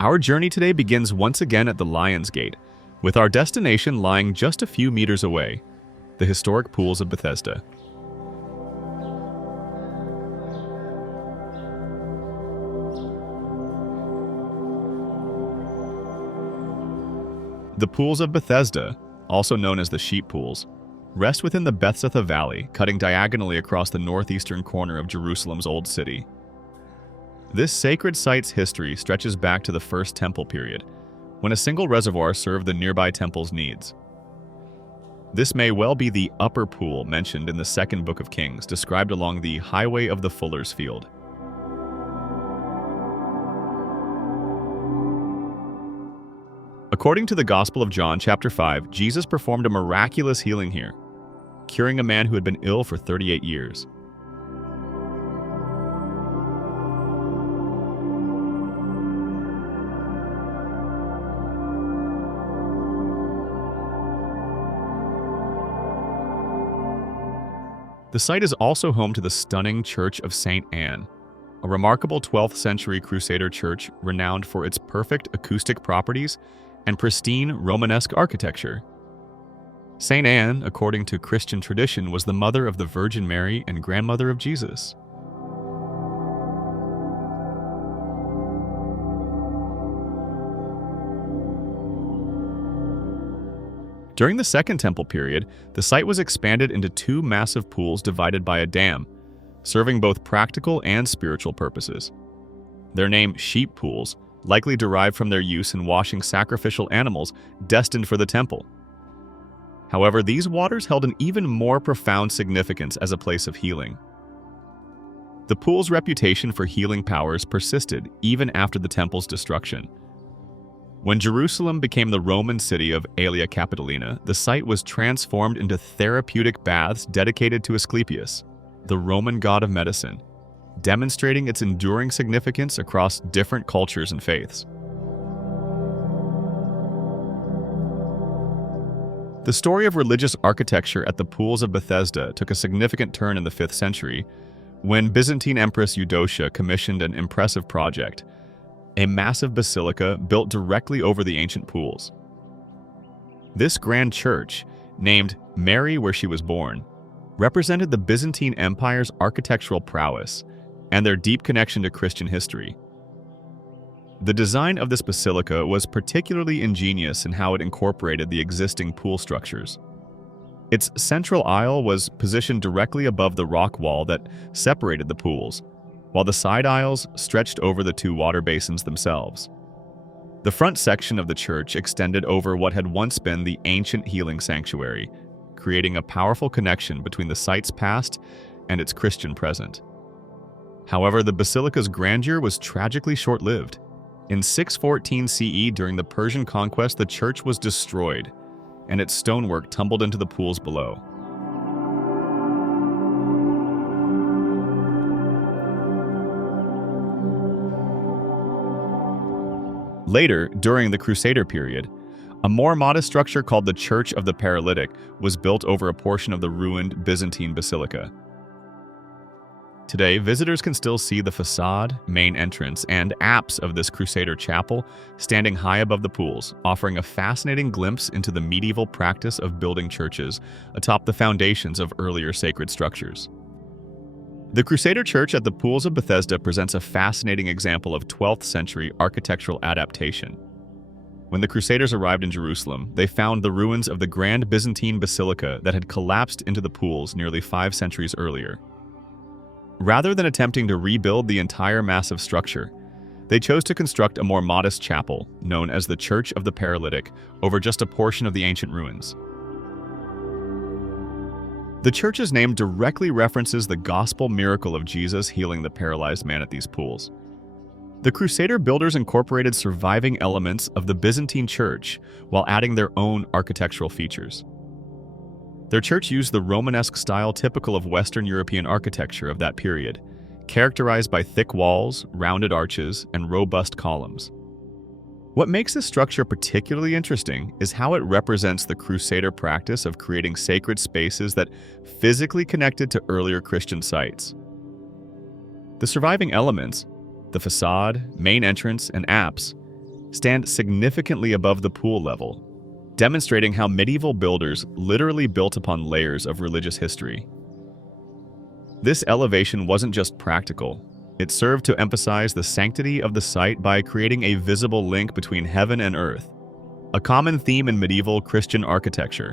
Our journey today begins once again at the Lion's Gate, with our destination lying just a few meters away, the historic Pools of Bethesda. The Pools of Bethesda, also known as the Sheep Pools, rest within the Bethesda Valley, cutting diagonally across the northeastern corner of Jerusalem's Old City. This sacred site's history stretches back to the First Temple period, when a single reservoir served the nearby temple's needs. This may well be the upper pool mentioned in the second book of Kings, described along the Highway of the Fuller's Field. According to the Gospel of John, chapter 5, Jesus performed a miraculous healing here, curing a man who had been ill for 38 years. The site is also home to the stunning Church of St. Anne, a remarkable 12th century Crusader church renowned for its perfect acoustic properties and pristine Romanesque architecture. St. Anne, according to Christian tradition, was the mother of the Virgin Mary and grandmother of Jesus. During the Second Temple period, the site was expanded into two massive pools divided by a dam, serving both practical and spiritual purposes. Their name, sheep pools, likely derived from their use in washing sacrificial animals destined for the temple. However, these waters held an even more profound significance as a place of healing. The pool's reputation for healing powers persisted even after the temple's destruction. When Jerusalem became the Roman city of Aelia Capitolina, the site was transformed into therapeutic baths dedicated to Asclepius, the Roman god of medicine, demonstrating its enduring significance across different cultures and faiths. The story of religious architecture at the Pools of Bethesda took a significant turn in the 5th century when Byzantine Empress Eudocia commissioned an impressive project, a massive basilica built directly over the ancient pools. This grand church, named Mary where she was born, represented the Byzantine Empire's architectural prowess and their deep connection to Christian history. The design of this basilica was particularly ingenious in how it incorporated the existing pool structures. Its central aisle was positioned directly above the rock wall that separated the pools, while the side aisles stretched over the two water basins themselves. The front section of the church extended over what had once been the ancient healing sanctuary, creating a powerful connection between the site's past and its Christian present. However, the basilica's grandeur was tragically short-lived. In 614 CE, during the Persian conquest, the church was destroyed, and its stonework tumbled into the pools below. Later, during the Crusader period, a more modest structure called the Church of the Paralytic was built over a portion of the ruined Byzantine basilica. Today, visitors can still see the facade, main entrance, and apse of this Crusader chapel standing high above the pools, offering a fascinating glimpse into the medieval practice of building churches atop the foundations of earlier sacred structures. The Crusader church at the Pools of Bethesda presents a fascinating example of 12th century architectural adaptation. When the Crusaders arrived in Jerusalem, they found the ruins of the grand Byzantine basilica that had collapsed into the pools nearly 5 centuries earlier. Rather than attempting to rebuild the entire massive structure, they chose to construct a more modest chapel, known as the Church of the Paralytic, over just a portion of the ancient ruins. The church's name directly references the gospel miracle of Jesus healing the paralyzed man at these pools. The Crusader builders incorporated surviving elements of the Byzantine church while adding their own architectural features. Their church used the Romanesque style typical of Western European architecture of that period, characterized by thick walls, rounded arches, and robust columns. What makes this structure particularly interesting is how it represents the Crusader practice of creating sacred spaces that physically connected to earlier Christian sites. The surviving elements, the facade, main entrance, and apse, stand significantly above the pool level, demonstrating how medieval builders literally built upon layers of religious history. This elevation wasn't just practical. It served to emphasize the sanctity of the site by creating a visible link between heaven and earth, a common theme in medieval Christian architecture.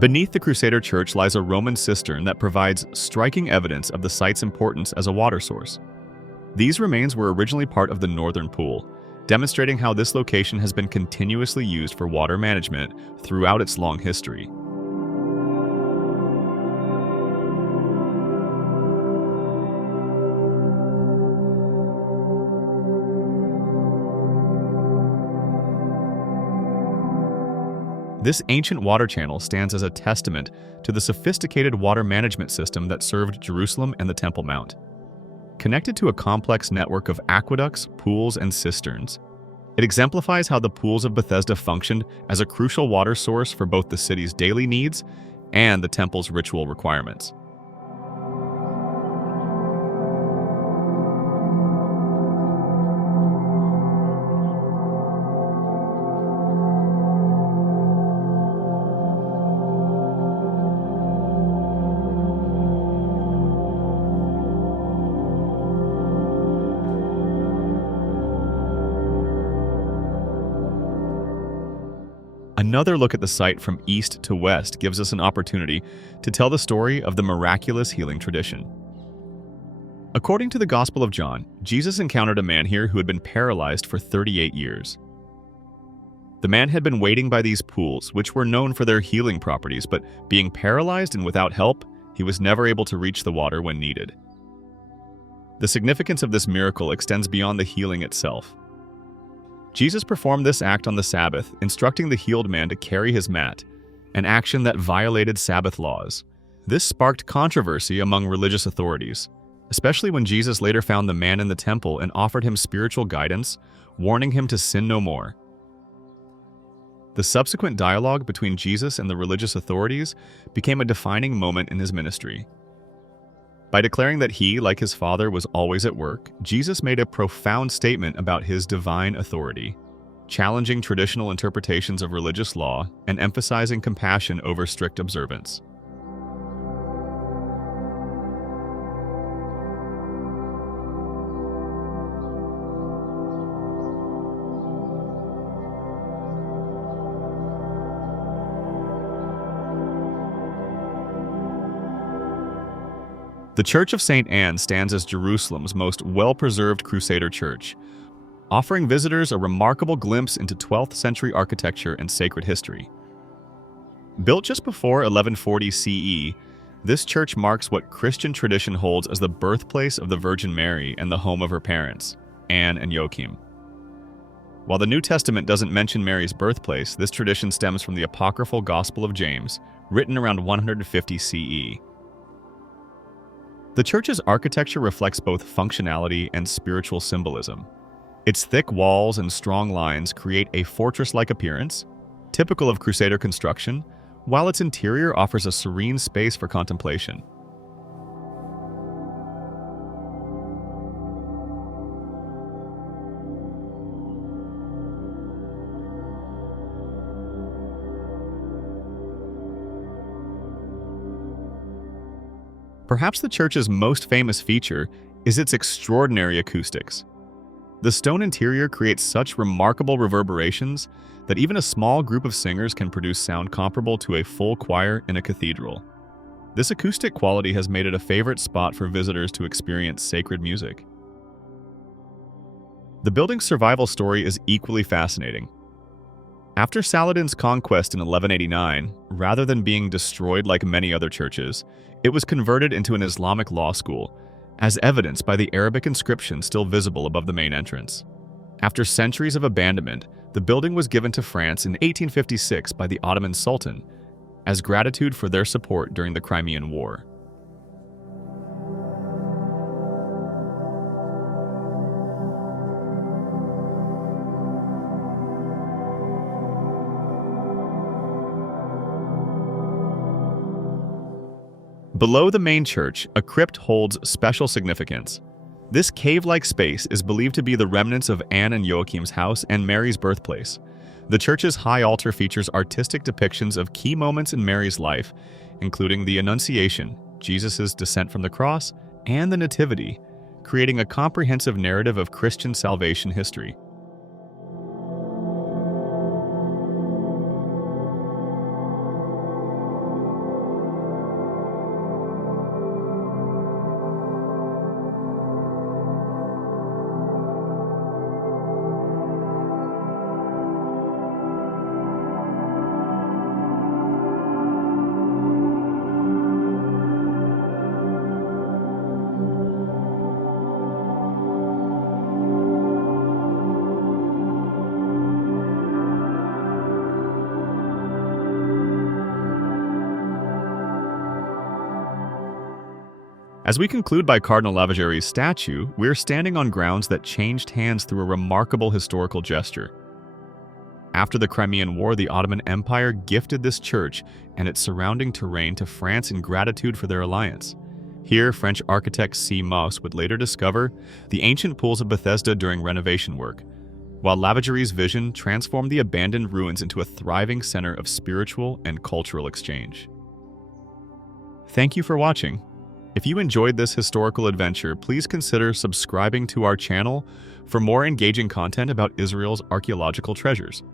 Beneath the Crusader church lies a Roman cistern that provides striking evidence of the site's importance as a water source. These remains were originally part of the northern pool, demonstrating how this location has been continuously used for water management throughout its long history. This ancient water channel stands as a testament to the sophisticated water management system that served Jerusalem and the Temple Mount. Connected to a complex network of aqueducts, pools, and cisterns, it exemplifies how the Pools of Bethesda functioned as a crucial water source for both the city's daily needs and the temple's ritual requirements. Another look at the site from east to west gives us an opportunity to tell the story of the miraculous healing tradition. According to the Gospel of John, Jesus encountered a man here who had been paralyzed for 38 years. The man had been waiting by these pools, which were known for their healing properties, but being paralyzed and without help, he was never able to reach the water when needed. The significance of this miracle extends beyond the healing itself. Jesus performed this act on the Sabbath, instructing the healed man to carry his mat, an action that violated Sabbath laws. This sparked controversy among religious authorities, especially when Jesus later found the man in the temple and offered him spiritual guidance, warning him to sin no more. The subsequent dialogue between Jesus and the religious authorities became a defining moment in his ministry. By declaring that he, like his Father, was always at work, Jesus made a profound statement about his divine authority, challenging traditional interpretations of religious law and emphasizing compassion over strict observance. The Church of St. Anne stands as Jerusalem's most well-preserved Crusader church, offering visitors a remarkable glimpse into 12th century architecture and sacred history. Built just before 1140 CE, this church marks what Christian tradition holds as the birthplace of the Virgin Mary and the home of her parents, Anne and Joachim. While the New Testament doesn't mention Mary's birthplace, this tradition stems from the apocryphal Gospel of James, written around 150 CE. The church's architecture reflects both functionality and spiritual symbolism. Its thick walls and strong lines create a fortress-like appearance, typical of Crusader construction, while its interior offers a serene space for contemplation. Perhaps the church's most famous feature is its extraordinary acoustics. The stone interior creates such remarkable reverberations that even a small group of singers can produce sound comparable to a full choir in a cathedral. This acoustic quality has made it a favorite spot for visitors to experience sacred music. The building's survival story is equally fascinating. After Saladin's conquest in 1189, rather than being destroyed like many other churches, it was converted into an Islamic law school, as evidenced by the Arabic inscription still visible above the main entrance. After centuries of abandonment, the building was given to France in 1856 by the Ottoman Sultan, as gratitude for their support during the Crimean War. Below the main church, a crypt holds special significance. This cave-like space is believed to be the remnants of Anne and Joachim's house and Mary's birthplace. The church's high altar features artistic depictions of key moments in Mary's life, including the Annunciation, Jesus' descent from the cross, and the Nativity, creating a comprehensive narrative of Christian salvation history. As we conclude by Cardinal Lavigérie's statue, we're standing on grounds that changed hands through a remarkable historical gesture. After the Crimean War, the Ottoman Empire gifted this church and its surrounding terrain to France in gratitude for their alliance. Here, French architect C. Moss would later discover the ancient Pools of Bethesda during renovation work, while Lavigérie's vision transformed the abandoned ruins into a thriving center of spiritual and cultural exchange. Thank you for watching. If you enjoyed this historical adventure, please consider subscribing to our channel for more engaging content about Israel's archaeological treasures.